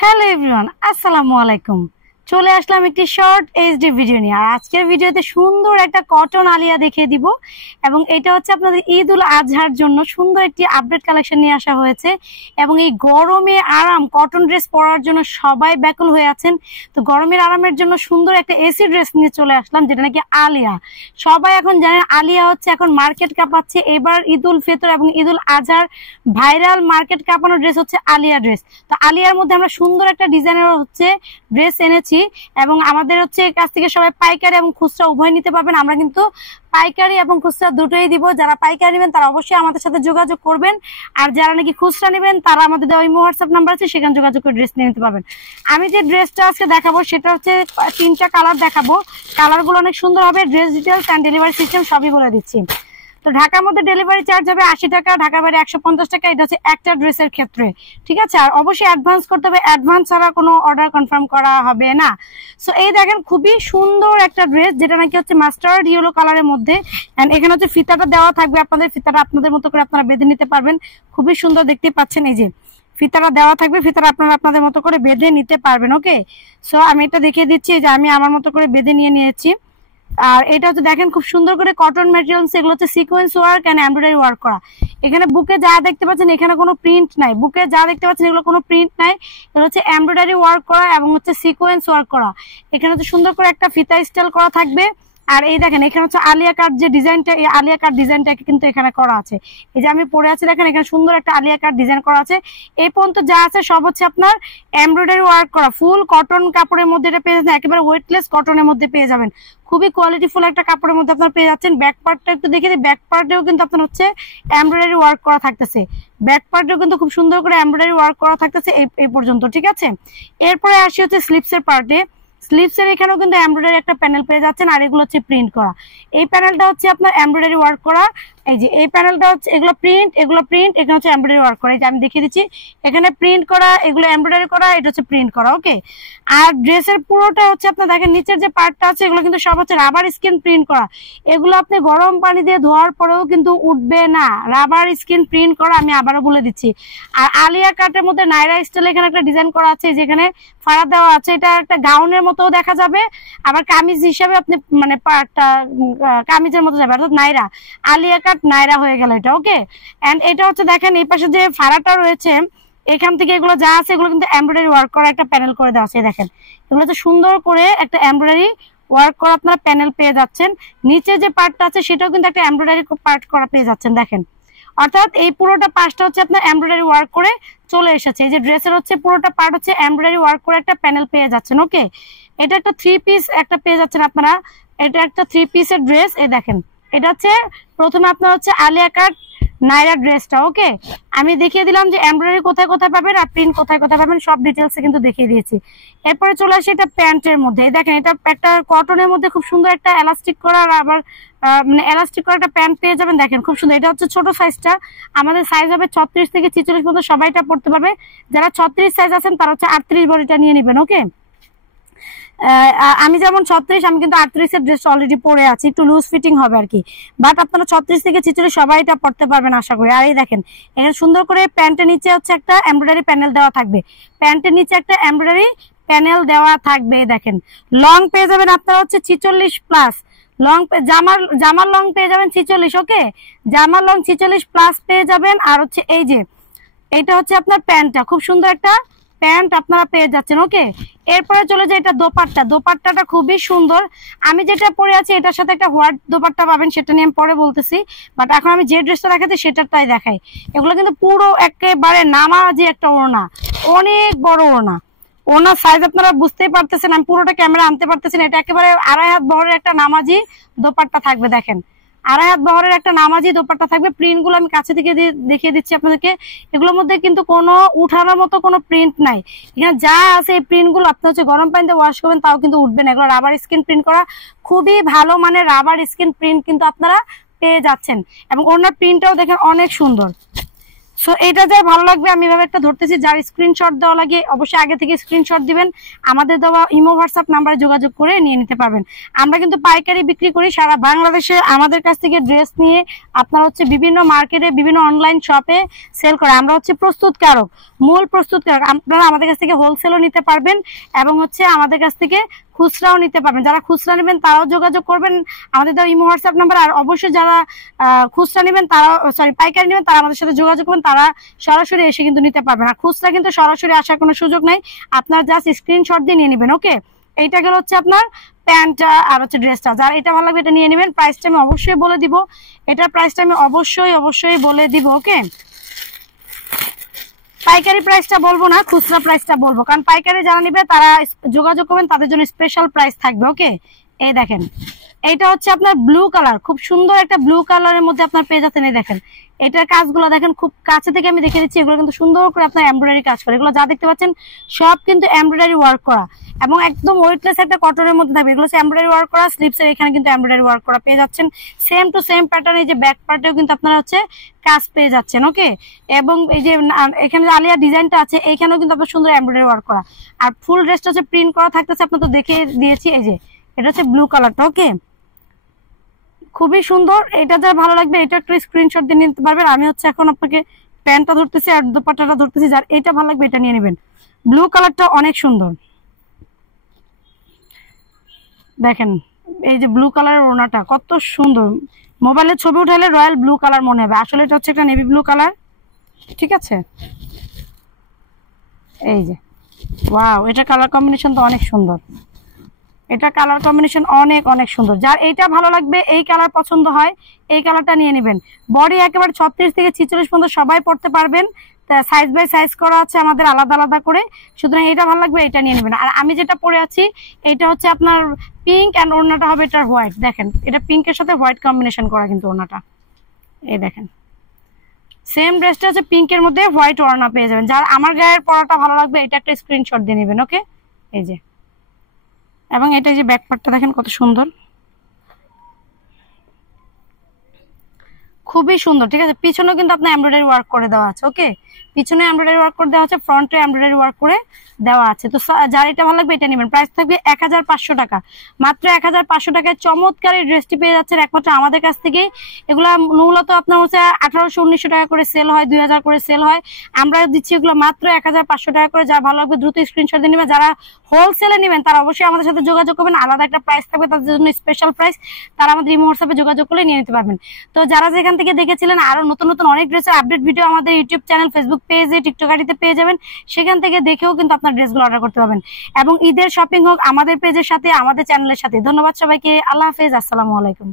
Hello everyone, আসসালামু আলাইকুম। চলে আসলাম একটি শর্ট এইচডি ভিডিও নিয়ে। আর আজকের ভিডিওতে সুন্দর একটা কটন আলিয়া দেখিয়ে দিব, এবং এটা হচ্ছে আপনাদের ঈদ উল আজহার জন্য সুন্দর একটি আপডেট কালেকশন নিয়ে আসা হয়েছে। এবং এই গরমে আরাম কটন ড্রেস পরার জন্য সবাই ব্যাকুল হয়ে আছেন। তো গরমের আরামের জন্য সুন্দর একটা এসি ড্রেস নিয়ে চলে আসলাম, যেটা নাকি আলিয়া। সবাই এখন জানেন আলিয়া হচ্ছে এখন মার্কেট কাঁপাচ্ছে। এবার ঈদ উল ফিতর এবং ঈদ উল আজহার ভাইরাল মার্কেট কাঁপানো ড্রেস হচ্ছে আলিয়া ড্রেস। তো আলিয়ার মধ্যে আমরা সুন্দর একটা ডিজাইনের হচ্ছে ড্রেস এনেছি, এবং আমাদের হচ্ছে কাছ থেকে সবাই পাইকারি এবং খুচরা উভয় নিতে পারবেন। আমরা কিন্তু পাইকারি এবং খুচরা দুটোই দিব। যারা পাইকারি নেবেন তারা অবশ্যই আমাদের সাথে যোগাযোগ করবেন, আর যারা নাকি খুচরা নেবেন তারা আমাদের দেওয়া হোয়াটসঅ্যাপ নাম্বার আছে, সেখানে যোগাযোগ করে ড্রেস নিয়ে নিতে পারবেন। আমি যে ড্রেসটা আজকে দেখাবো সেটা হচ্ছে 3টা কালার দেখাবো। কালারগুলো অনেক সুন্দর হবে। Dress details and delivery system সবই বলে দিচ্ছি। তো ঢাকার মধ্যে ডেলিভারি চার্জ হবে 80 টাকা, ঢাকার বাইরে 150 টাকা। এটা হচ্ছে একটা ড্রেসের ক্ষেত্রে, ঠিক আছে। আর অবশ্যই অ্যাডভান্স করতে হবে, অ্যাডভান্স ছাড়া কোনো অর্ডার কনফার্ম করা হবে না। সো এই দেখেন খুবই সুন্দর একটা ড্রেস, যেটা নাকি হচ্ছে মাস্টার্ড ইয়েলো কালারের মধ্যে। এন্ড এখানে হচ্ছে ফিতাটা দেওয়া থাকবে আপনাদের, ফিতাটা আপনাদের মতো করে আপনারা বেঁধে নিতে পারবেন। খুবই সুন্দর দেখতে পাচ্ছেন, এই যে ফিতাটা দেওয়া থাকবে, ফিতাটা আপনারা আপনাদের মতো করে বেঁধে নিতে পারবেন। ওকে, সো আমি এটা দেখিয়ে দিচ্ছি যে আমি আমার মতো করে বেঁধে নিয়েছি। আর এটা হচ্ছে দেখেন খুব সুন্দর করে কটন ম্যাটেরিয়ালস, এগুলো হচ্ছে sequence work and embroidery work করা। এখানে বুকে যা দেখতে পাচ্ছেন এখানে কোনো প্রিন্ট নাই, বুকে যা দেখতে পাচ্ছেন এগুলো কোনো প্রিন্ট নাই। এগুলো হচ্ছে এমব্রয়ডারি ওয়ার্ক করা এবং হচ্ছে সিকোয়েন্স ওয়ার্ক করা। এখানে হচ্ছে সুন্দর করে একটা ফিতা স্টাইল করা থাকবে। আর এই দেখেন এখানে হচ্ছে আলিয়া কাট যে ডিজাইনটা, এই আলিয়া কাট ডিজাইনটা কিন্তু এখানে করা আছে। এই যে আমি পরে আছি দেখেন, এখানে সুন্দর একটা আলিয়া কাট ডিজাইন করা আছে। এই পর্যন্ত যা আছে সব হচ্ছে আপনার এমব্রয়ডারি ওয়ার্ক করা, ফুল কটন কাপড়ের মধ্যে এটা পেয়ে যাবেন, একেবারে ওয়েটলেস কটনের মধ্যে পেয়ে যাবেন। খুবই কোয়ালিটিফুল একটা কাপড়ের মধ্যে আপনার পেয়ে যাচ্ছেন। ব্যাক পার্টটা একটু দেখে দিই, ব্যাক পার্টেও কিন্তু আপনার হচ্ছে এমব্রয়ডারি ওয়ার্ক করা থাকতেছে। ব্যাক পার্টেও কিন্তু খুব সুন্দর করে এমব্রয়ডারি ওয়ার্ক করা থাকতেছে এই পর্যন্ত, ঠিক আছে। এরপরে আসি হচ্ছে স্লিপসের পার্টে। স্লিপসের এখানেও কিন্তু এমব্রয়ডারি একটা প্যানেল পেয়ে যাচ্ছেন, আর এগুলো হচ্ছে প্রিন্ট করা। এই প্যানেলটা হচ্ছে আপনার এমব্রয়ডারি ওয়ার্ক করা। এই যে এই প্যানেলটা হচ্ছে এগুলো প্রিন্ট, এখানে হচ্ছে এমব্রয়ডারি ওয়ার্ক করা। এই যে আমি দেখিয়ে দিচ্ছি, এখানে প্রিন্ট করা, এগুলো এমব্রয়ডারি করা, এটা হচ্ছে প্রিন্ট করা। ওকে, আর ড্রেসের পুরোটা হচ্ছে আপনার দেখেন নিচের যে পার্টটা আছে এগুলো কিন্তু সব হচ্ছে রাবার স্কিন প্রিন্ট করা। এগুলো আপনি গরম পানি দিয়ে ধোয়ার পরেও কিন্তু উঠবে না, রাবার স্কিন প্রিন্ট করা, আমি আবারও বলে দিচ্ছি। আর আলিয়া কাটের মধ্যে নাইরা স্টাইল এখানে একটা ডিজাইন করা আছে, যেখানে ফাড়া দেওয়া আছে। এটা একটা গাউনের মতো দেখা যাবে, আবার কামিজ হিসাবে আপনি মানে পার্টটা কামিজের মতো যাবে, অর্থাৎ নাইরা, আলিয়া কাট নাইরা হয়ে গেল এটা। ওকে, এন্ড এটা হচ্ছে দেখেন এই পাশে যে ফাড়াটা রয়েছে এখান থেকে এগুলো যা আছে এগুলো কিন্তু এমব্রয়ডারি ওয়ার্ক করা একটা প্যানেল করে দেওয়া আছে। দেখেন এগুলো তো সুন্দর করে একটা এমব্রয়ডারি ওয়ার্ক করা আপনারা প্যানেল পেয়ে যাচ্ছেন। নিচে যে পার্টটা আছে সেটাও কিন্তু একটা এমব্রয়ডারি পার্ট করা পেয়ে যাচ্ছেন। দেখেন অর্থাৎ এই পুরোটা পাশটা হচ্ছে আপনার এমব্রয়ডারি ওয়ার্ক করে চলে এসেছে। এই যে ড্রেসের হচ্ছে পুরোটা পার্ট হচ্ছে এমব্রয়ডারি ওয়ার্ক করে একটা প্যানেল পেয়ে যাচ্ছেন। ওকে, এটা একটা 3 পিস একটা পেয়ে যাচ্ছেন আপনারা। এটা একটা 3 পিসের ড্রেস। এই দেখেন এটা হচ্ছে প্রথমে আপনার হচ্ছে আলিয়া কাট নাইরা ড্রেসটা। ওকে, আমি দেখিয়ে দিলাম যে এমব্রয়ডারি কোথায় কোথায় পাবেন আর প্রিন্ট কোথায় কোথায় পাবেন, সব ডিটেলসে কিন্তু দেখিয়ে দিয়েছি। এরপরে চলে আসি এটা প্যান্টের মধ্যে। দেখেন এটা একটা কটনের মধ্যে খুব সুন্দর একটা এলাস্টিক করা, আবার মানে এলাস্টিক করা একটা প্যান্ট পেয়ে যাবেন। দেখেন খুব সুন্দর। এটা হচ্ছে ছোট সাইজটা, আমাদের সাইজ হবে 36 থেকে 46 পর্যন্ত, সবাইটা পড়তে পারবে। যারা 36 সাইজ আছেন তারা হচ্ছে 38 বডিটা নিয়ে নেবেন। ওকে, আমি যেমন 36, আমি কিন্তু 38 এর ড্রেস অলরেডি পরে আছি, একটু লুজ ফিটিং হবে আর কি। বাট আপনারা 36 থেকে 46 সবাই এটা পড়তে পারবেন আশা করি। আর এই দেখেন এখানে সুন্দর করে প্যান্টের নিচে হচ্ছে একটা এমব্রয়ডারি প্যানেল দেওয়া থাকবে, প্যান্টের নিচে একটা এমব্রয়ডারি প্যানেল দেওয়া থাকবে। দেখেন লং পেয়ে যাবেন আপনারা হচ্ছে 46 প্লাস, লং জামার লং পেয়ে যাবেন 46। ওকে, জামার লং 46 প্লাস পেয়ে যাবেন। আর হচ্ছে এই যে এটা হচ্ছে আপনার প্যান্টটা, খুব সুন্দর একটা প্যান্ট আপনারা পেয়ে যাচ্ছেন। ওকে, এরপরে চলে যায় এটা দোপাট্টাটা খুবই সুন্দর। আমি যেটা পরে আছি এটার সাথে একটা হোয়াইট দোপাট্টা পাবেন, সেটা নিয়ে আমি পরে বলতেছি। বাট এখন আমি যে ড্রেসটা দেখাচ্ছি সেটারটাই দেখাই। এগুলো কিন্তু পুরো একেবারে নামাজি একটা ওড়না, অনেক বড় ওড়না। ওনার সাইজ আপনারা বুঝতেই পারতেছেন, আমি পুরোটা ক্যামেরা আনতে পারতেছেন। এটা একেবারে 2.5 হাত বহরের একটা নামাজি দোপাট্টা থাকবে। দেখেন 2.5 হাত বহরের একটা নামাজি দোপাট্টা থাকবে। প্রিন্ট গুলো আমি কাছে থেকে দেখিয়ে দিচ্ছি আপনাদেরকে। এগুলোর মধ্যে কিন্তু কোনো উঠানোর মতো কোনো প্রিন্ট নাই, এখানে যা আছে এই প্রিন্ট গুলো আপনি হচ্ছে গরম পানিতে ওয়াশ করবেন তাও কিন্তু উঠবে না। এগুলো রাবার স্কিন প্রিন্ট করা, খুবই ভালো মানের রাবার স্কিন প্রিন্ট কিন্তু আপনারা পেয়ে যাচ্ছেন। এবং ওনার প্রিন্টটাও দেখেন অনেক সুন্দর। সো সো এটা যা ভালো লাগবে আমি এভাবে একটা ধরতেছি, যার স্ক্রিনশট দেওয়া লাগে অবশ্যই আগে থেকে স্ক্রিনশট দিবেন, আমাদের দেওয়া ইমো হোয়াটসঅ্যাপ নাম্বারে যোগাযোগ করে নিয়ে নিতে পারবেন। আমরা কিন্তু পাইকারি বিক্রি করি সারা বাংলাদেশে। আমাদের কাছ থেকে ড্রেস নিয়ে আপনার হচ্ছে বিভিন্ন মার্কেটে বিভিন্ন অনলাইন শপে সেল করে। আমরা হচ্ছে প্রস্তুতকারক, মূল প্রস্তুতকারক। আপনারা আমাদের কাছ থেকে হোলসেলও নিতে পারবেন এবং হচ্ছে আমাদের কাছ থেকে খুচরাও নিতে পারবেন। যারা খুচরা নেবেন তারাও যোগাযোগ করবেন, আমাদের দেওয়া ইমো হোয়াটসঅ্যাপ নাম্বার। আর অবশ্যই যারা খুচরা নেবেন তারা পাইকারি নেবেন তারা আমাদের সাথে যোগাযোগ করবেন, তারা সরাসরি এসে কিন্তু নিতে পারবেন। আর খুচরা কিন্তু সরাসরি আসার কোনো সুযোগ নাই, আপনার জাস্ট স্ক্রিনশট দিয়ে নিয়ে নেবেন। ওকে, এইটা গেল হচ্ছে আপনার প্যান্টটা আর হচ্ছে ড্রেসটা। যার এটা ভালো লাগবে এটা নিয়ে নেবেন। প্রাইসটা আমি অবশ্যই বলে দিব, এটার প্রাইসটা আমি অবশ্যই বলে দিব। ওকে, পাইকারি প্রাইসটা বলবো না, খুচরা প্রাইসটা বলবো, কারণ পাইকারি যারা নিবে তারা যোগাযোগ করবেন, তাদের জন্য স্পেশাল প্রাইস থাকবে। ওকে, এই দেখেন এইটা হচ্ছে আপনার ব্লু কালার, খুব সুন্দর একটা ব্লু কালারের মধ্যে আপনার পেয়ে যাচ্ছেন। এই দেখেন এটার কাজগুলো দেখেন, খুব কাছে থেকে আমি দেখে দিচ্ছি, এগুলো কিন্তু সুন্দর করে আপনার এমব্রয়ডারি কাজ করে। এগুলো যা দেখতে পাচ্ছেন সব কিন্তু এমব্রয়ডারি ওয়ার্ক করা এবং একদম ওয়েটলেস একটা কটনের মধ্যে থাকবে। এগুলো হচ্ছে এমব্রয়ডারি ওয়ার্ক করা, স্লিপসের এখানে কিন্তু এমব্রয়ডারি ওয়ার্ক করা পেয়ে যাচ্ছেন। সেম টু সেম প্যাটার্ন, এই যে ব্যাক পার্টেও কিন্তু আপনারা হচ্ছে কাজ পেয়ে যাচ্ছেন। ওকে, এবং এই যে এখানে যে আলিয়া ডিজাইনটা আছে এইখানেও কিন্তু আপনার সুন্দর এমব্রয়ডারি ওয়ার্ক করা। আর ফুল ড্রেসটা হচ্ছে প্রিন্ট করা থাকতেছে, আপনার তো দেখে দিয়েছি। এই যে এটা হচ্ছে ব্লু কালারটা। ওকে, খুবই সুন্দর। এটা যার ভালো লাগবে এটা একটু স্ক্রিনশট দিয়ে নিতে পারবেন। আমি হচ্ছে এখন আপনাকে প্যান্টটা ধরতেছি আর দুপাট্টাটা ধরতেছি, যার এটা ভালো লাগবে এটা নিয়ে নেবেন। ব্লু কালারটা অনেক সুন্দর, দেখেন এই যে ব্লু কালারের ওড়নাটা কত সুন্দর। মোবাইলে ছবি উঠালে রয়্যাল ব্লু কালার মনে হবে, আসলে এটা হচ্ছে একটা নেভি ব্লু কালার। ঠিক আছে, এই যে ওয়াও, এটা কালার কম্বিনেশন তো অনেক সুন্দর, এটা কালার কম্বিনেশন অনেক সুন্দর। যার এইটা ভালো লাগবে, এই কালার পছন্দ হয়, এই কালারটা নিয়ে নেবেন। বডি একেবারে 36 থেকে 46 পর্যন্ত সবাই পড়তে পারবেন, সাইজ বাই সাইজ করা আছে আমাদের আলাদা আলাদা করে, সুতরাং এটা ভালো লাগবে এটা নিয়ে নেবেন। আর আমি যেটা পরে আছি এটা হচ্ছে আপনার পিঙ্ক অ্যান্ড ওড়নাটা হবে এটার হোয়াইট। দেখেন এটা পিঙ্কের সাথে হোয়াইট কম্বিনেশন করা কিন্তু ওড়নাটা, এই দেখেন সেম ড্রেসটা হচ্ছে পিঙ্কের মধ্যে হোয়াইট ওড়না পেয়ে যাবেন। যার আমার গায়ের পরাটা ভালো লাগবে এটা একটা স্ক্রিনশট দিয়ে নেবেন। ওকে, এই যে, এবং এটা যে ব্যাক পার্টটা দেখেন কত সুন্দর, খুবই সুন্দর। ঠিক আছে, পিছনেও কিন্তু আপনার এমব্রয়ডারি ওয়ার্ক করে দেওয়া আছে। ওকে, পিছনে এমব্রয়ডারি ওয়ার্ক করে দেওয়া আছে, ফ্রন্টে এমব্রয়ডারি ওয়ার্ক করে দেওয়া আছে। তো যার এটা ভালো লাগবে এটা নেবেন। প্রাইস থাকবে 1500 টাকা, মাত্র 1500 টাকায় চমৎকার এই ড্রেসটি পেয়ে যাচ্ছেন একমাত্র আমাদের কাছ থেকে। এগুলা মূলত আপনার হচ্ছে 1800-1900 টাকা করে সেল হয়, 2000 করে সেল হয়, আমরা দিচ্ছি এগুলো মাত্র 1500 টাকা করে। যা ভালো লাগবে দ্রুত স্ক্রিনশট দিয়ে নেবেন। যারা হোলসেলে নেবেন তারা অবশ্যই আমাদের সাথে যোগাযোগ করবেন, আলাদা একটা প্রাইস থাকবে তাদের জন্য, স্পেশাল প্রাইস, তারা আমাদের ইমো হোয়াটসঅ্যাপে যোগাযোগ করে নিয়ে নিতে পারবেন। তো যারা যেখান থেকে দেখেছিলেন আরো নতুন নতুন অনেক ড্রেসের আপডেট ভিডিও আমাদের ইউটিউব চ্যানেল, ফেসবুক পেজে, টিকটক আইডিতে পেয়ে যাবেন, সেখান থেকে দেখেও কিন্তু আপনার ড্রেসগুলো অর্ডার করতে পারবেন। এবং ঈদের শপিং হোক আমাদের পেজের সাথে, আমাদের চ্যানেলের সাথে। ধন্যবাদ সবাইকে, আল্লাহ হাফেজ, আসসালামু আলাইকুম।